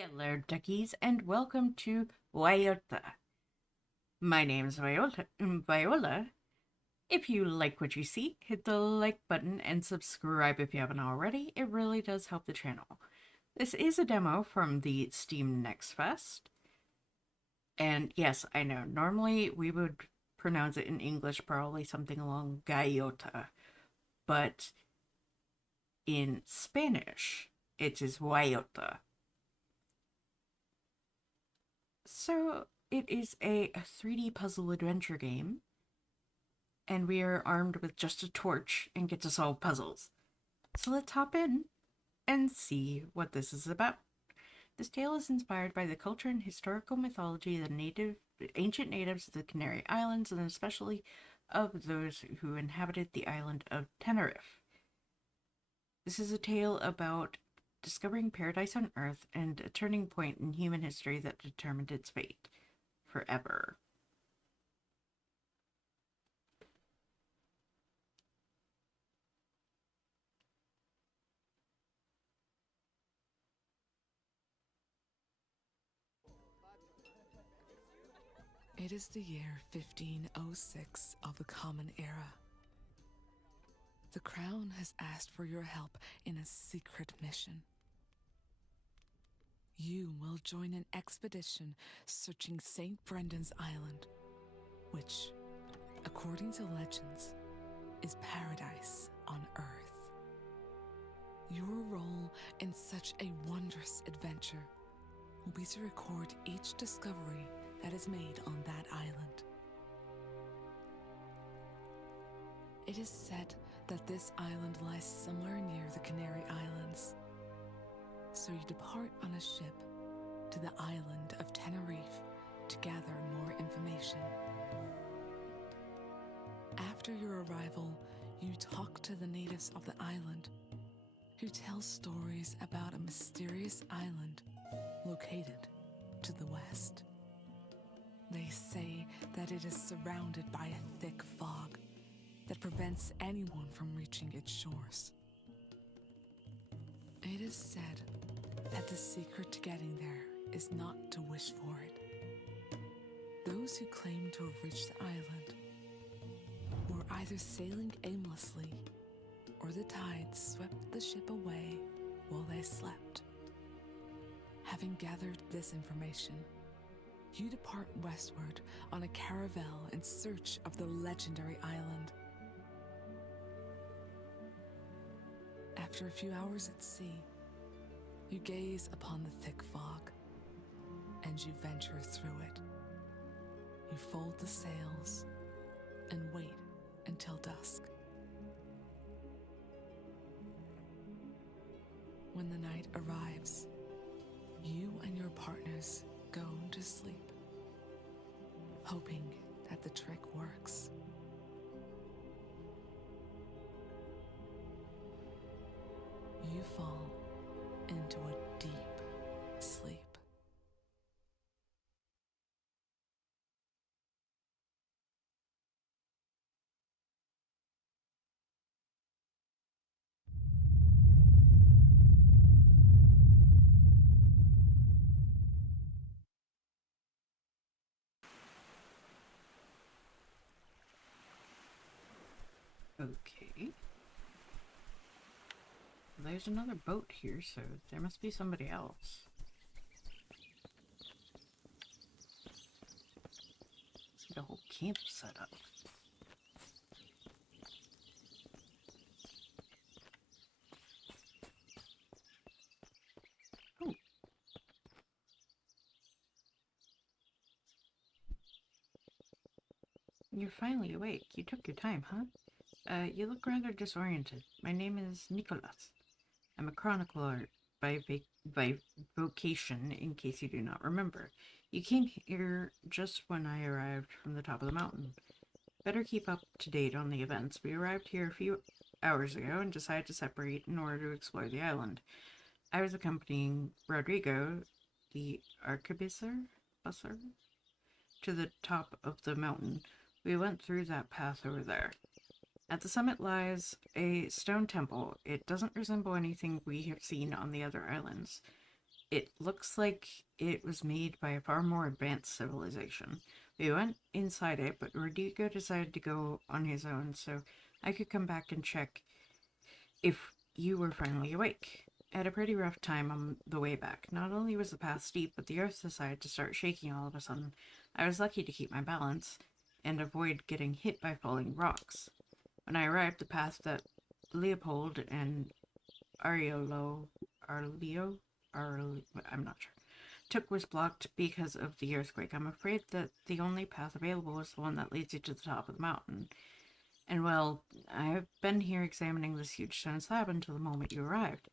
Hello, duckies, and welcome to Guayota. My name is Viola. If you like what you see, hit the like button and subscribe if you haven't already. It really does help the channel. This is a demo from the Steam Next Fest. And yes, I know, normally we would pronounce it in English probably something along Guayota, but in Spanish, it is Guayota. So it is a 3D puzzle adventure game, and we are armed with just a torch and get to solve puzzles. So let's hop in and see what this is about. This tale is inspired by the culture and historical mythology of the ancient natives of the Canary Islands, and especially of those who inhabited the island of Tenerife. This is a tale about discovering paradise on Earth and a turning point in human history that determined its fate forever. It is the year 1506 of the Common Era. The Crown has asked for your help in a secret mission. You will join an expedition searching St. Brendan's Island, which, according to legends, is paradise on Earth. Your role in such a wondrous adventure will be to record each discovery that is made on that island. It is said that this island lies somewhere near the Canary Islands. So you depart on a ship to the island of Tenerife to gather more information. After your arrival, you talk to the natives of the island, who tell stories about a mysterious island located to the west. They say that it is surrounded by a thick fog that prevents anyone from reaching its shores. It is said that the secret to getting there is not to wish for it. Those who claim to have reached the island were either sailing aimlessly or the tides swept the ship away while they slept. Having gathered this information, you depart westward on a caravel in search of the legendary island. After a few hours at sea, you gaze upon the thick fog, and you venture through it. You fold the sails and wait until dusk. When the night arrives, you and your partners go to sleep, hoping that the trick works. You fall into a deep sleep. Okay. There's another boat here, so there must be somebody else. Let's get a whole camp set up. Oh. You're finally awake. You took your time, huh? You look rather disoriented. My name is Nicholas. I'm a chronicler by vocation, in case you do not remember. You came here just when I arrived from the top of the mountain. Better keep up to date on the events. We arrived here a few hours ago and decided to separate in order to explore the island. I was accompanying Rodrigo, the arquebusier, to the top of the mountain. We went through that path over there. At the summit lies a stone temple. It doesn't resemble anything we have seen on the other islands. It looks like it was made by a far more advanced civilization. We went inside it, but Rodrigo decided to go on his own, so I could come back and check if you were finally awake. I had a pretty rough time on the way back. Not only was the path steep, but the earth decided to start shaking all of a sudden. I was lucky to keep my balance and avoid getting hit by falling rocks. When I arrived, the path that Leopold and Ariolo, Arleo, I'm not sure, took was blocked because of the earthquake. I'm afraid that the only path available is the one that leads you to the top of the mountain. And well, I've been here examining this huge stone slab until the moment you arrived.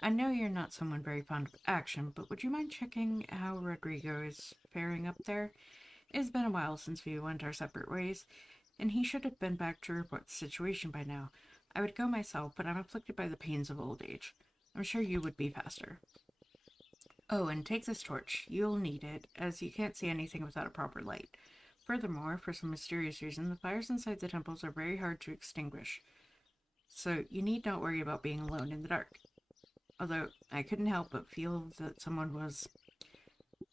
I know you're not someone very fond of action, but would you mind checking how Rodrigo is faring up there? It's been a while since we went our separate ways, and he should have been back to report the situation by now. I would go myself, but I'm afflicted by the pains of old age. I'm sure you would be faster. Oh, and take this torch. You'll need it, as you can't see anything without a proper light. Furthermore, for some mysterious reason, the fires inside the temples are very hard to extinguish, so you need not worry about being alone in the dark. Although I couldn't help but feel that someone was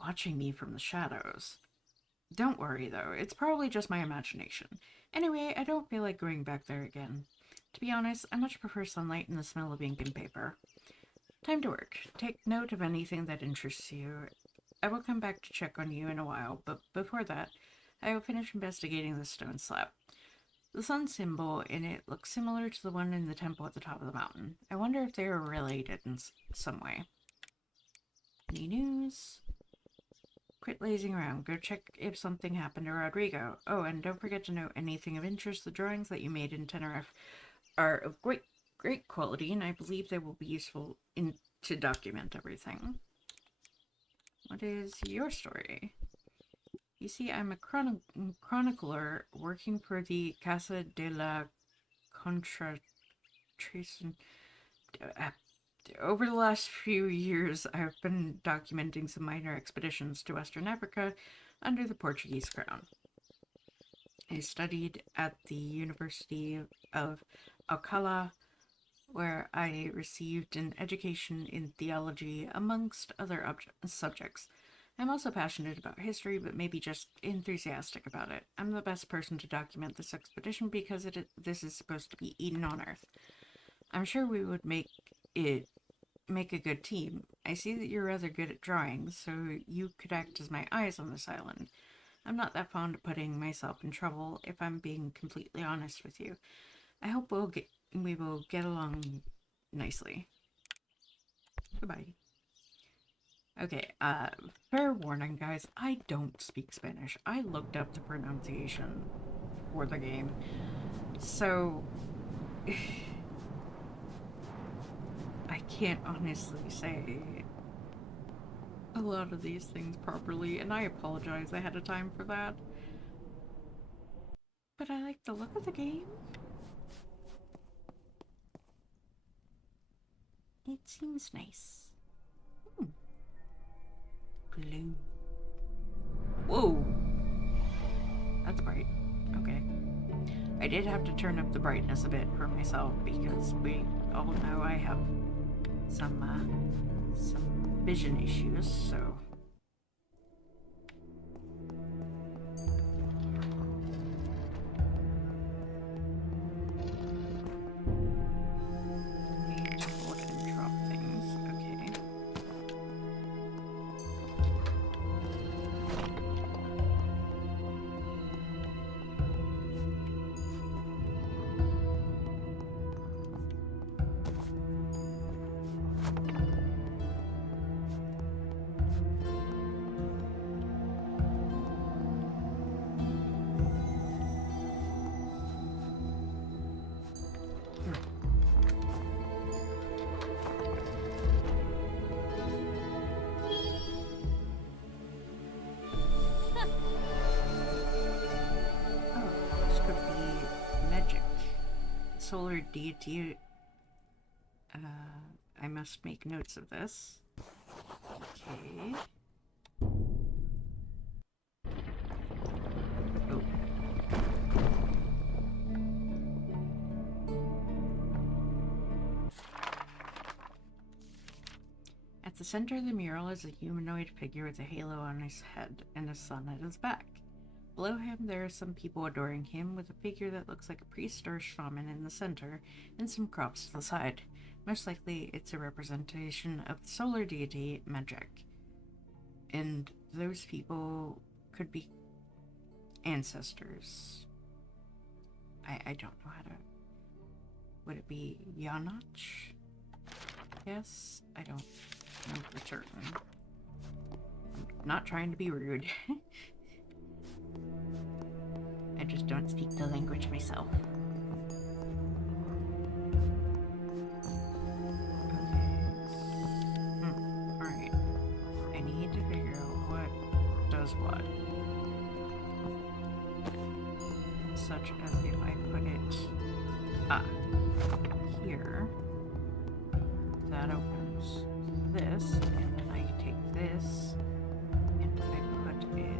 watching me from the shadows. Don't worry, though. It's probably just my imagination. Anyway, I don't feel like going back there again. To be honest, I much prefer sunlight and the smell of ink and paper. Time to work. Take note of anything that interests you. I will come back to check on you in a while, but before that, I will finish investigating the stone slab. The sun symbol in it looks similar to the one in the temple at the top of the mountain. I wonder if they are related in some way. Any news? Quit lazing around. Go check if something happened to Rodrigo. Oh, and don't forget to note anything of interest. The drawings that you made in Tenerife are of great quality, and I believe they will be useful to document everything. What is your story? You see, I'm a chronicler working for the Casa de la Contratación. Over the last few years, I've been documenting some minor expeditions to Western Africa under the Portuguese crown. I studied at the University of Alcalá, where I received an education in theology, amongst other subjects. I'm also passionate about history, but maybe just enthusiastic about it. I'm the best person to document this expedition because this is supposed to be Eden on Earth. I'm sure we would make a good team. I see that you're rather good at drawing, so you could act as my eyes on this island. I'm not that fond of putting myself in trouble, if I'm being completely honest with you. I hope we will get along nicely. Goodbye. Okay, fair warning, guys, I don't speak Spanish. I looked up the pronunciation for the game, so I can't honestly say a lot of these things properly, and I apologize ahead of time for that. But I like the look of the game. It seems nice. Blue. Whoa! That's bright. Okay. I did have to turn up the brightness a bit for myself because we all know I have some vision issues, so. Hold and drop things. Okay. Solar deity. I must make notes of this. Okay. Oh. At the the center of the mural is a humanoid figure with a halo on his head and a sun at his back. Below him, there are some people adoring him, with a figure that looks like a priest or a shaman in the center, and some crops to the side. Most likely, it's a representation of the solar deity Magic. And those people could be ancestors. I don't know how to... Would it be Yanach? Yes? I don't know for certain. I'm not trying to be rude. I just don't speak the language myself. Alright. I need to figure out what does what. Such as if I put it here, that opens this, and then I take this and I put it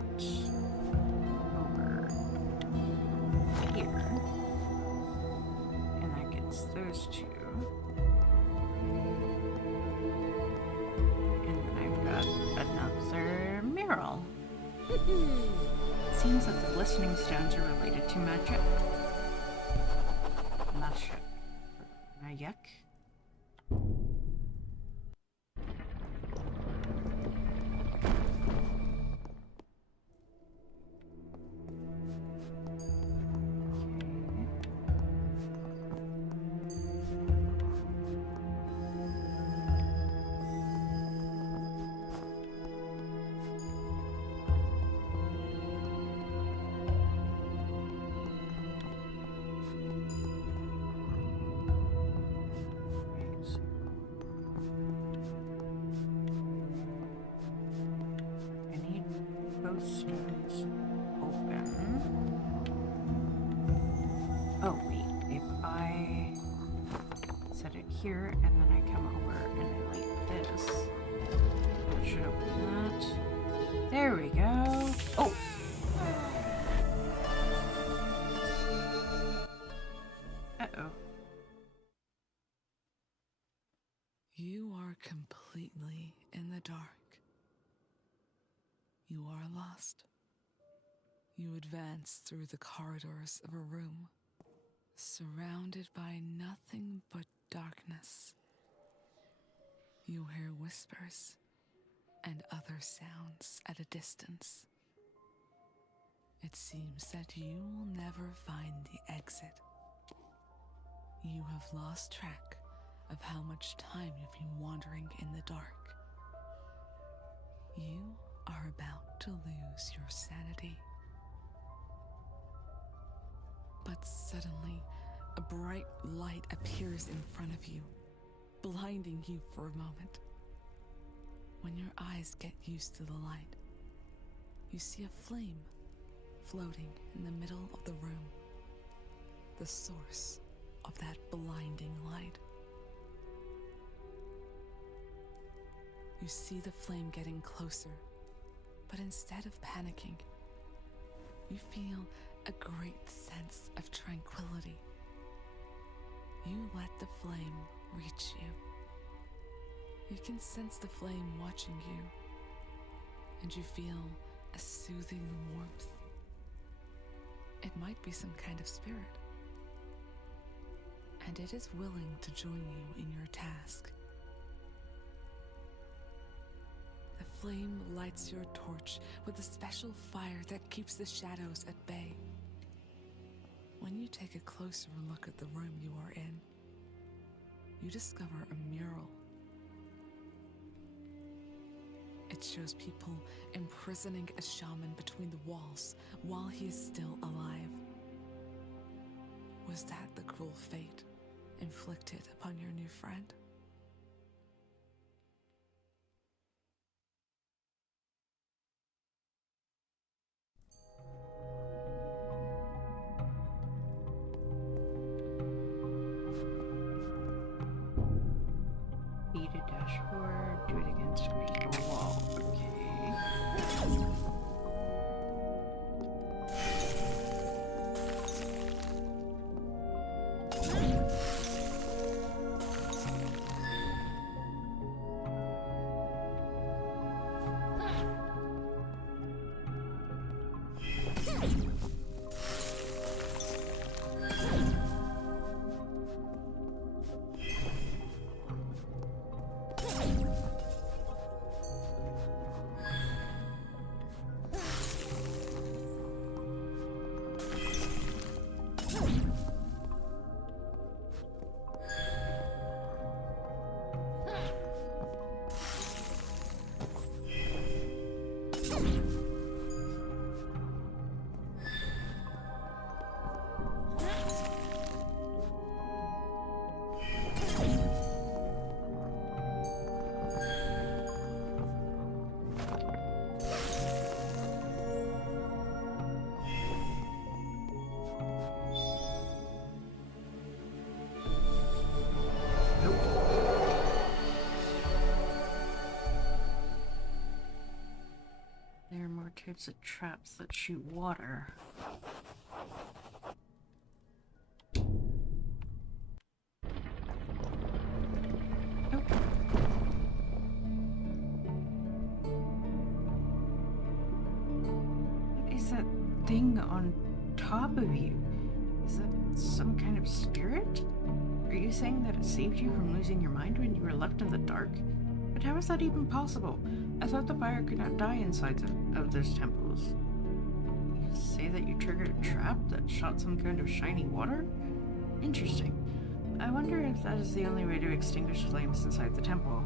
over here, and that gets those two, and then I've got another mural. Seems that the glistening stones are related to magic. Magic. Magic. Stones open. Oh wait, if I set it here and then I come over and I light this, that should open that. There we go. Oh! Uh-oh. You are completely in the dark. You are lost. You advance through the corridors of a room, surrounded by nothing but darkness. You hear whispers and other sounds at a distance. It seems that you will never find the exit. You have lost track of how much time you've been wandering in the dark. You are about to lose your sanity. But suddenly, a bright light appears in front of you, blinding you for a moment. When your eyes get used to the light, you see a flame floating in the middle of the room, the source of that blinding light. You see the flame getting closer, but instead of panicking, you feel a great sense of tranquility. You let the flame reach you. You can sense the flame watching you, and you feel a soothing warmth. It might be some kind of spirit, and it is willing to join you in your task. The flame lights your torch with a special fire that keeps the shadows at bay. When you take a closer look at the room you are in, you discover a mural. It shows people imprisoning a shaman between the walls while he is still alive. Was that the cruel fate inflicted upon your new friend? B to dashboard, do it against the wall. Okay. types of traps that shoot water. What is that thing on top of you? Is that some kind of spirit? Are you saying that it saved you from losing your mind when you were left in the dark? But how is that even possible? I thought the fire could not die inside of those temples. You say that you triggered a trap that shot some kind of shiny water? Interesting. I wonder if that is the only way to extinguish flames inside the temple.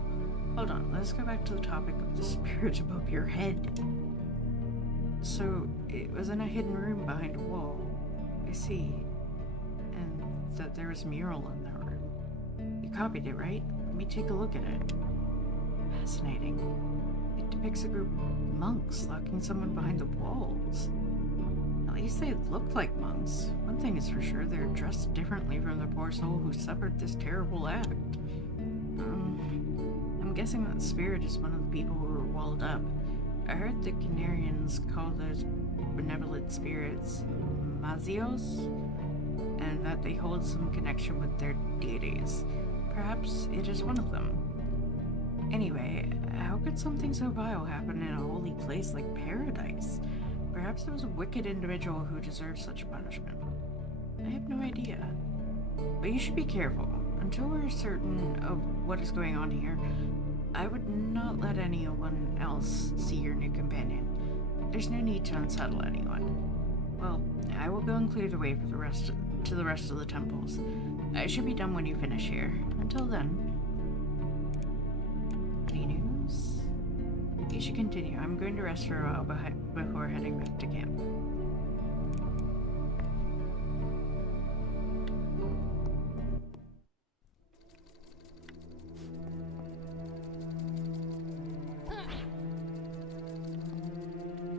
Hold on, let's go back to the topic of the spirit above your head. So, it was in a hidden room behind a wall. I see. And that there was a mural in that room. You copied it, right? Let me take a look at it. Fascinating. It depicts a group of monks locking someone behind the walls. At least they look like monks. One thing is for sure, they're dressed differently from the poor soul who suffered this terrible act. I'm guessing that spirit is one of the people who were walled up. I heard the Canarians call those benevolent spirits Mazios, and that they hold some connection with their deities. Perhaps it is one of them. Anyway, how could something so vile happen in a holy place like paradise? Perhaps it was a wicked individual who deserves such punishment. I have no idea. But you should be careful. Until we're certain of what is going on here, I would not let anyone else see your new companion. There's no need to unsettle anyone. Well, I will go and clear the way for the rest of the temples. I should be done when you finish here. Until then. Any news? You should continue. I'm going to rest for a while before heading back to camp.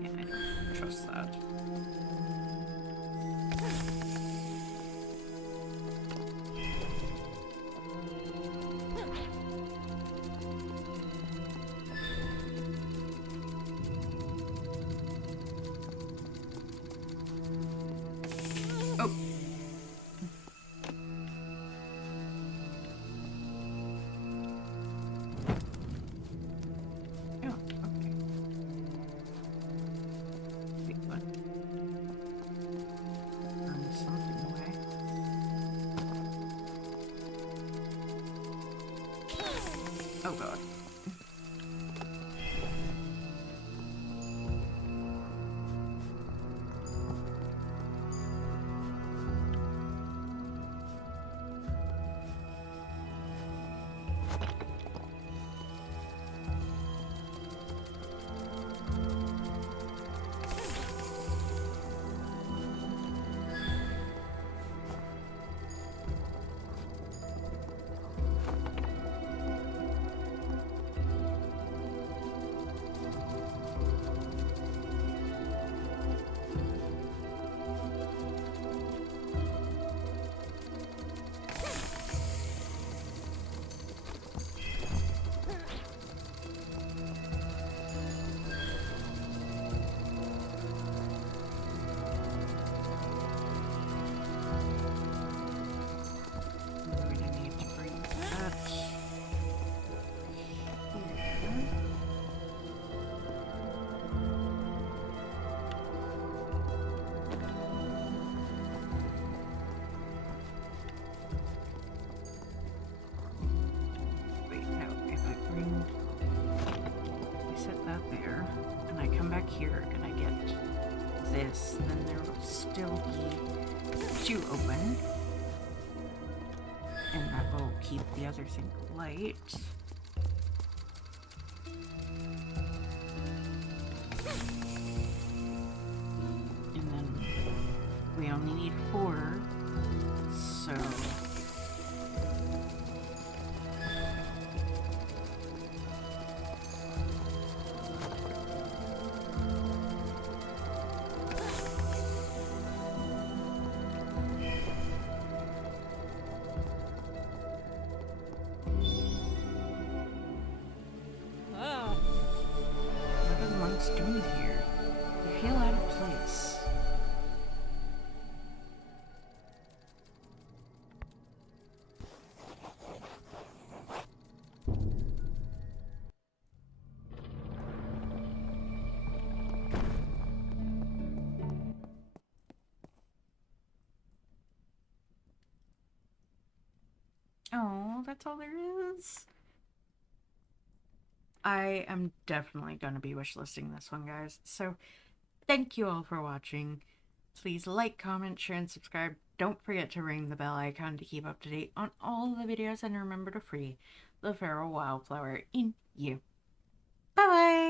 Yeah, I don't trust that. Oh. Oh, okay. Wait, what? Something away. Oh god. There, and I come back here and I get this, then there will still be 2 open, and that will keep the other thing light. And then we only need 4, so doing here? that's all there is. I am definitely going to be wishlisting this one, guys. So thank you all for watching. Please like, comment, share, and subscribe. Don't forget to ring the bell icon to keep up to date on all the videos, and remember to free the feral wildflower in you. Bye bye!